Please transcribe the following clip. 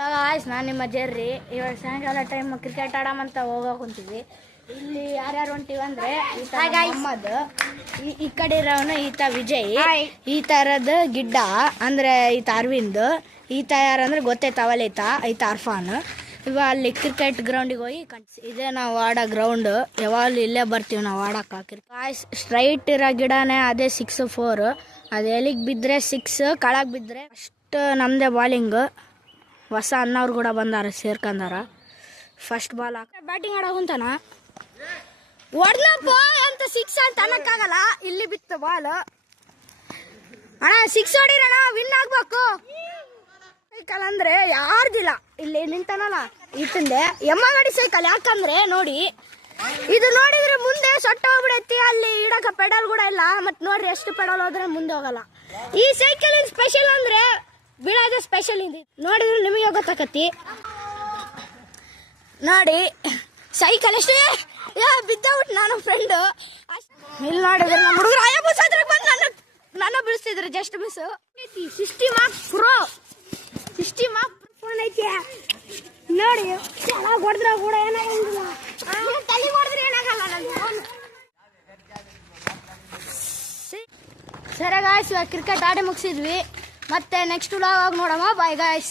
Guys, ನಾನು ನಿಮ್ಮ Jerry. ಇವಾಗ ಸಾಯಂಕಾಲ ಟೈಮ್ ಕ್ರಿಕೆಟ್ ಆಡಮಂತ ಹೋಗೋ ಕುಂತೀವಿ. ಇಲ್ಲಿ ಯಾರ್ಯಾರು ಹೊಂಟಿವಿ ಅಂದ್ರೆ ಮೊಹಮ್ಮದ್, ಈ ಕಡೆ ಇರೋನು ಈತ ವಿಜಯ್, ಈ ತರದ ಗಿಡ್ಡ ಅಂದ್ರೆ ಈತ ಅರವಿಂದ್, ಈತ ಯಾರಂದ್ರೆ ಗೊತ್ತೈತಾವಲ್ಲ ಈತ ಅರ್ಫಾನ್. ಇವಾಗ ಅಲ್ಲಿ ಕ್ರಿಕೆಟ್ ಗ್ರೌಂಡಿಗೆ ಹೋಗಿ ಇದೇ ನಾವು ಆಡೋ ಗ್ರೌಂಡ್. ಯಾವಾಗಲೂ ಇಲ್ಲೇ ಬರ್ತೀವಿ ನಾವು ಆಡೋಕೆ. ಗಾಯ್ಸ್, ಸ್ಟ್ರೈಟ್ ಇರೋ ಗಿಡನೇ ಅದೇ 6-4. ಅದು ಎಲ್ಲಿಗೆ ಬಿದ್ದರೆ 6, ಕೆಳಗೆ ಬಿದ್ದರೆ ಫಸ್ಟ್ ನಮ್ಮದೇ ಬಾಲಿಂಗ್. ಹೊಸ ಅನ್ನವ್ರು ಕೂಡ ಬಂದಾರ, ಸೇರ್ಕೊಂಡಾರ. ಫಸ್ಟ್ ಬಾಲ್ ಬ್ಯಾಟಿಂಗ್ ಆಡೋ ಕುಂತಾನ. ಹೊಡ್ನಪ್ಪ ಅಂತ 6 ಅಂತ ಅನ್ನಕ್ಕಾಗಲ್ಲ. ಇಲ್ಲಿ ಬಿತ್ತು ಬಾಲ್. ಅಣ್ಣ 6 ಹೊಡಿರಣ, ವಿನ್ ಆಗ್ಬೇಕು. ಸೈಕಲ್ ಅಂದ್ರೆ ಯಾರ್ದಿಲ್ಲ. ಇಲ್ಲಿ ನಿಂತಾನಲ್ಲ ಇತ್ತಂದೆ ಎಮ್ಮ ಗಾಡಿ ಸೈಕಲ್. ಯಾಕಂದ್ರೆ ನೋಡಿ, ಇದು ನೋಡಿದ್ರೆ ಮುಂದೆ ಸೊಟ್ಟ ಹೋಗ್ಬಿಡೈತಿ. ಅಲ್ಲಿ ಇಡಕ ಪೆಡಲ್ ಕೂಡ ಇಲ್ಲ. ಮತ್ ನೋಡ್ರಿ ಎಷ್ಟು ಪೆಡಲ್ ಹೋದ್ರೆ ಮುಂದೆ ಹೋಗಲ್ಲ. ಈ ಸೈಕಲ್ ಸ್ಪೆಷಲ್ ಅಂದ್ರೆ ಬೀಳೋದೇ ಸ್ಪೆಷಲ್ ಇದೆ. ನೋಡಿದ್ರೆ ನಿಮಗೆ ಗೊತ್ತಾಕತಿ. ನೋಡಿ ಸೈಕಲ್ ಎಷ್ಟೇ ಬಿದ್ದಬಿಟ್ಟು ನಾನು ಫ್ರೆಂಡ್. ಇಲ್ಲಿ ನೋಡಿದ್ರೆ ನಮ್ಮ ಹುಡುಗರು ಅಯ್ಯಬ್ಬ ಸಾತ್ರಕ್ಕೆ ಬಂದು ನನ್ನ ಬೀಳಿಸ್ತಿದ್ರು. Just miss. System of pro phone ಐತಿ ನೋಡಿ. ಚೆನ್ನಾಗಿ ಹೊಡೆದ್ರೆ ಕೂಡ ಏನಾಗಂಗಿಲ್ಲ. ತಲೆ ಹೊಡೆದ್ರೆ ಏನಾಗಲ್ಲ. ಸರಿ ಗಾಯ್ಸ್, ಕ್ರಿಕೆಟ್ ಆಡಿ ಮುಗಿಸಿದ್ವಿ. ಮತ್ತೆ ನೆಕ್ಸ್ಟ್ ವ್ಲಾಗ್ ನೋಡಮ್ಮ. Bye guys.